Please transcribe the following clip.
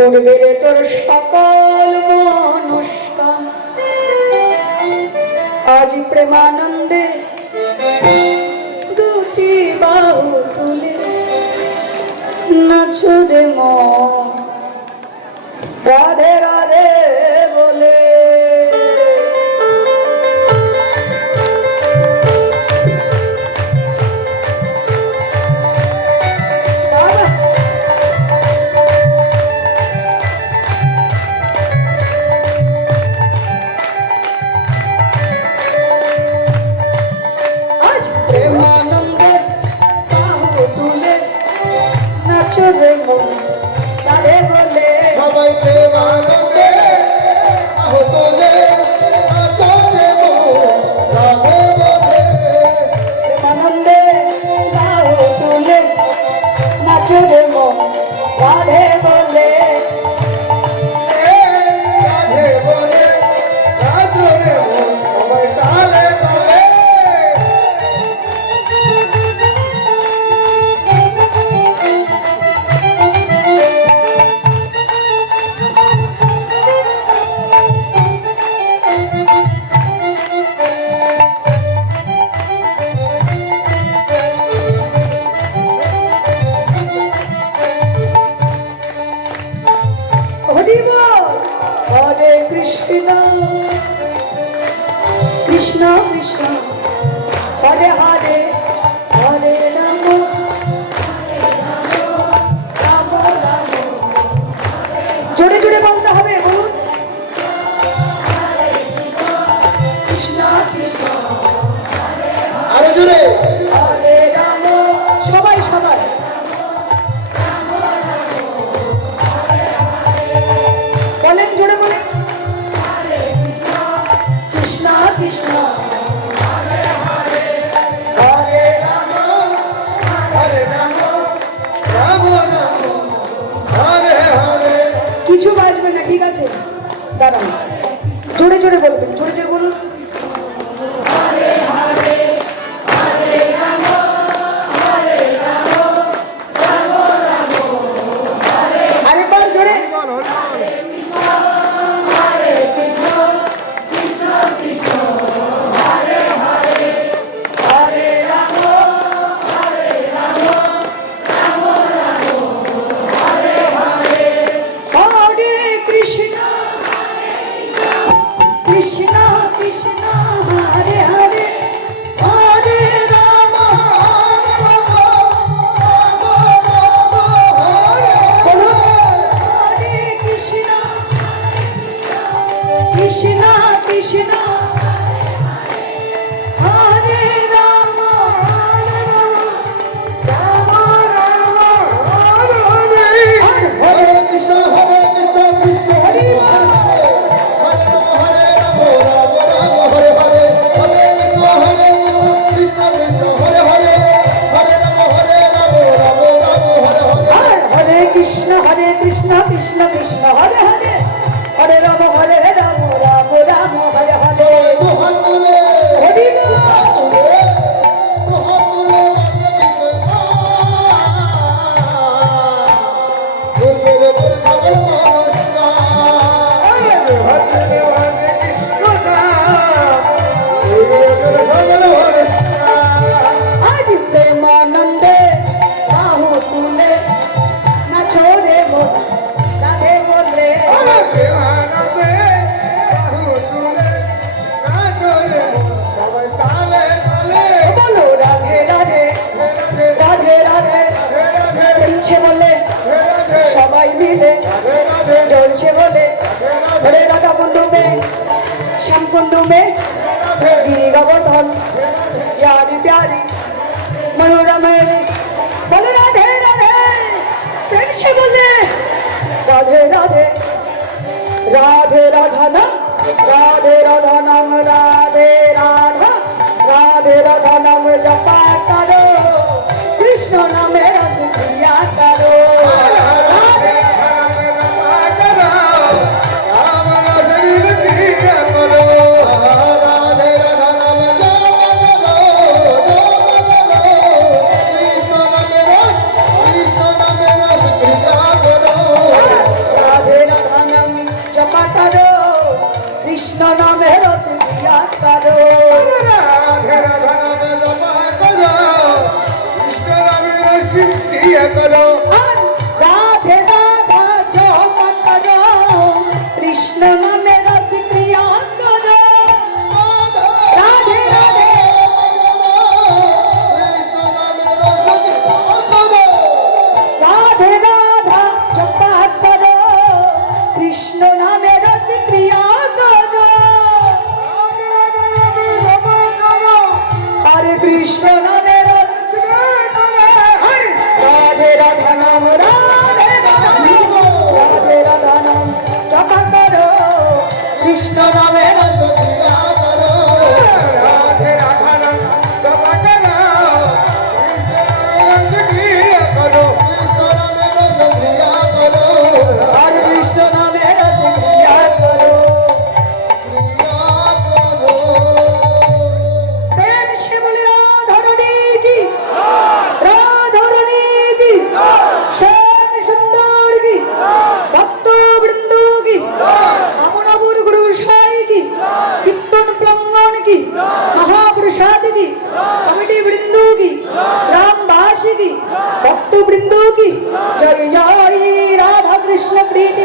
পূর্বে রে তোর সকল মনস্কাম আজ প্রেমানন্দে দুটি বাহু তুলে নাচো রে মন রাধে রাধে বলে। প্রেমানন্দে বাহু তুলে নাচো রে মন রাধে বলে। সবাই প্রেমানন্দে বাহু তুলে নাচো রে মন রাধে বলে। প্রেমানন্দে বাহু তুলে নাচো রে মন রাধে বলে। রাধে বলে নাচো রে মন সবাই তালে তালে। হরি বল হরে কৃষ্ণ কৃষ্ণ কৃষ্ণ হরে হরে হরে রাম রাম রাম। জোরে জোরে বলতে হবে, বলুন কৃষ্ণ কৃষ্ণ আরো জোরে। হরে রাম। সবাই সবাই বলেন, জোরে বলেন কৃষ্ণ কৃষ্ণ হরে রাম হরে রাম রাম রাম হরে হরে। কিছু বাজবে না, ঠিক আছে? দাঁড়ান, জোরে জোরে বলবেন, জোরে জোরে বলুন। আরেকবার জোরে। হরে রাম হরে কৃষ্ণ কৃষ্ণ কৃষ্ণ হরে হরে হরে রাম বলুন হরে কৃষ্ণ কৃষ্ণ কৃষ্ণ হরে রাম রাম রাম হরে হরে। হরে কৃষ্ণ কৃষ্ণ হরে রাম হরে রাম রাম হরে হরে। হরে কৃষ্ণ কৃষ্ণ কৃষ্ণ হরে হরে। হরে রাম রাম রাম হরে হরে। হরে কৃষ্ণ কৃষ্ণ কৃষ্ণ হরে হরে হরে রাম রাম রাম হরে হরে। দুহাত তুলে হরি বল। দুহাত তুলে সকল আজ প্রেমানন্দে বাহু তুলে নাচো রে মন রাধে বলে। বলো রাধে রাধে রাধে রাধে। চলছে বলে সবাই মিলে, চলছে বলে হরে রাধা কুণ্ডু মে শ্যাম কুণ্ডু মে गिरी गोवर्धन प्यारी प्यारी मयूरा मयूरी। बोले राधे राधे प्रेम से बोले राधे राधे राधे राधा नाम राधे राधा नाम राधे राधा राधे राधा नाम जपा करो कृष्ण नामे रस पिया करो। राधे ক্রিয়া করো আর রাধে রাধা জপ করো কৃষ্ণ নামে রস ক্রিয়া করো রাধে রাধে রাধে রাধা জপ করো কৃষ্ণ নামে রস ক্রিয়া করো হরে কৃষ্ণ নামে রস রাধে রাধা নাম রাধে রাধা নাম রাধে রাধা নাম জপ করো কৃষ্ণ নামে রস রাধে রাধা নাম জপ করো ক্রিয়া করো হরে কৃষ্ণ নামে রস ক্রিয়া করো প্রেম সে বলে রাধারণী কি রাধারণী কি শ্যাম সুন্দর কি ভক্ত বৃন্দ কি আমনাবুর গুরু সাই কি কীর্তন প্লঙ্গন কি মহাপুরুষাদ কি কমিটি বৃন্দ কি গ্রামবাসী কি ভক্ত বৃন্দ কি জয় জয় রাধা কৃষ্ণ প্রীতি